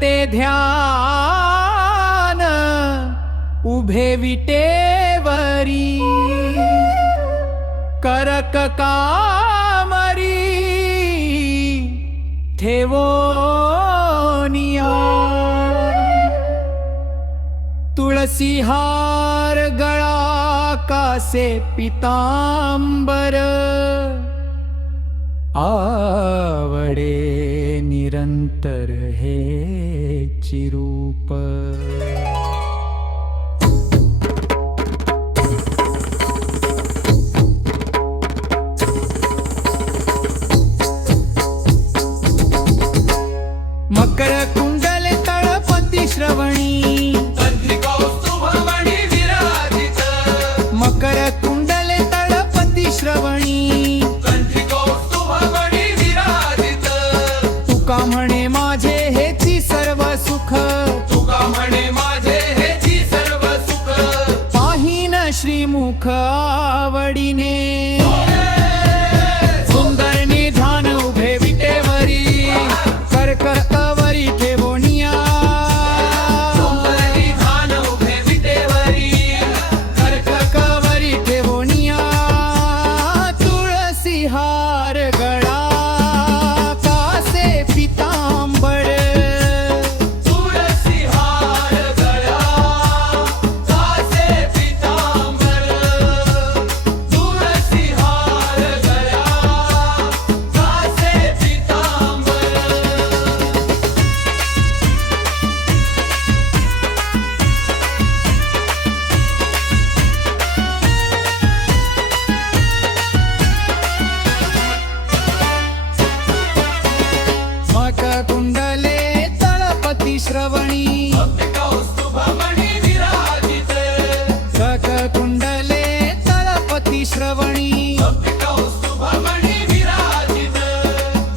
ते ध्यान उभे विटेवरी करक कामरी ठेवोनिया तुळसी हार गळा कासे पितांबर आवडे निरंतर हे चिरूप मकर कुंडल तळपती श्रवणी मकर कुंडल तळपती श्रवणी तुका म्हणे माझे हेची सर्व सुख तुका म्हणे माझे हेची सर्व सुख पाहीन श्रीमुख आवडीने सुंदर निधान उभे विटेवरी कर्क कवरी ठेवोनिया सुंदर निधान उभे विटेवरी कर्क कवरी ठेवोनिया तुळसी हार गळा कासे पितांबर तुळसी हार गळा कासे पितांबर तुळसी हार गळा कासे पितांबर मक कुंडले तळपती श्रवणी कौस्तुभमणी विराजित मक कुंडले तळपती श्रवणी कौस्तुभमणी विराजित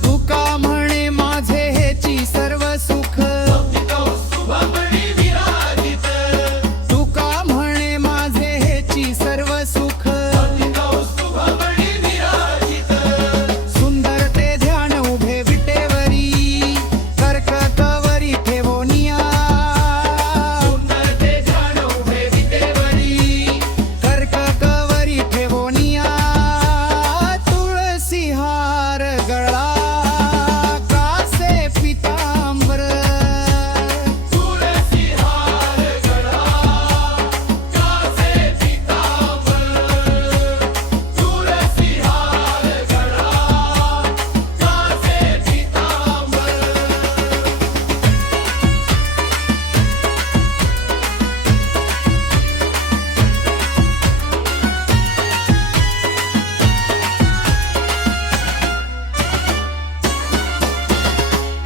तुका म्हणे माझे हेची सर्व सुख कौस्तुभमणी विराजित तुका म्हणे माझे हेची सर्व सुख कौस्तुभमणी विराजित सुंदर ते ध्यान उभे विटेवरी कर्क कवरी ठेवोनिया सुंदर ते ध्यान उभे विटेवरी कर्क कवरी ठेवोनिया तुळसी हार गळा कासे पितांबर तुळसी हार गळा कासे पितांबर तुळसी हार गळा कासे पितांबर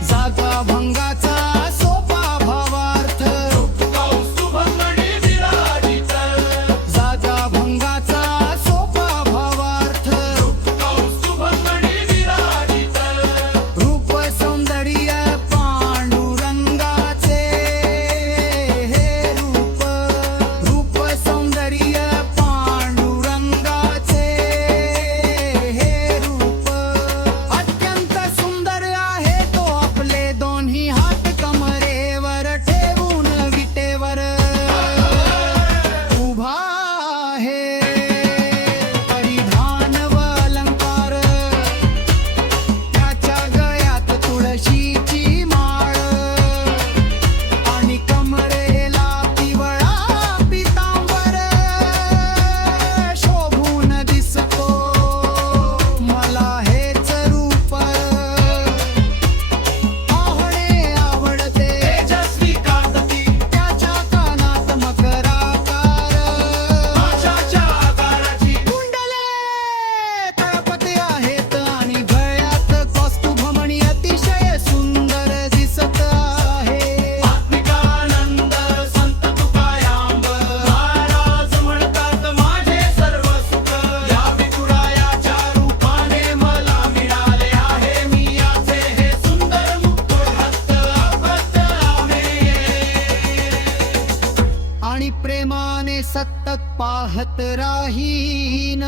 जागा भंगाचा सोपा भावार्थ कौस्तुभमणी विराजित जागा भंगाचा सोपा भावार्थ कौस्तुभमणी विराजित रूप सौंदर्य पांडुरंगाचे हे रूप रूप सौंदर्य पांडुरंगाचे हे रूप अत्यंत सुंदर आहे तो आपले दोन्ही हात कमरेवर ठेवून विटेवर उभा आहे परिधान व अलंकार त्याच्या गळ्यात तुळशीची माळ आणि कमरेला पिवळा पितांबर शोभून दिसतो मला हेच रूप पाहणे आवडते तेजस्वी कांती त्याच्या कानात मकराकार आशाच्या आकाराची कुंडले तळपते आहेत आणि गळ्यात कौस्तुभमणी अतिशय सुंदर दिसत आहे आत्मिकानंद संत तुकायांब महाराज म्हणतात माझे सर्व सुख या विठुरायाच्या रूपाने मला मिळाले आहे मी याचे हे सुंदर मुक्त हस्त अपत्य आमे आणि प्रेमाने सतत पाहत राहीन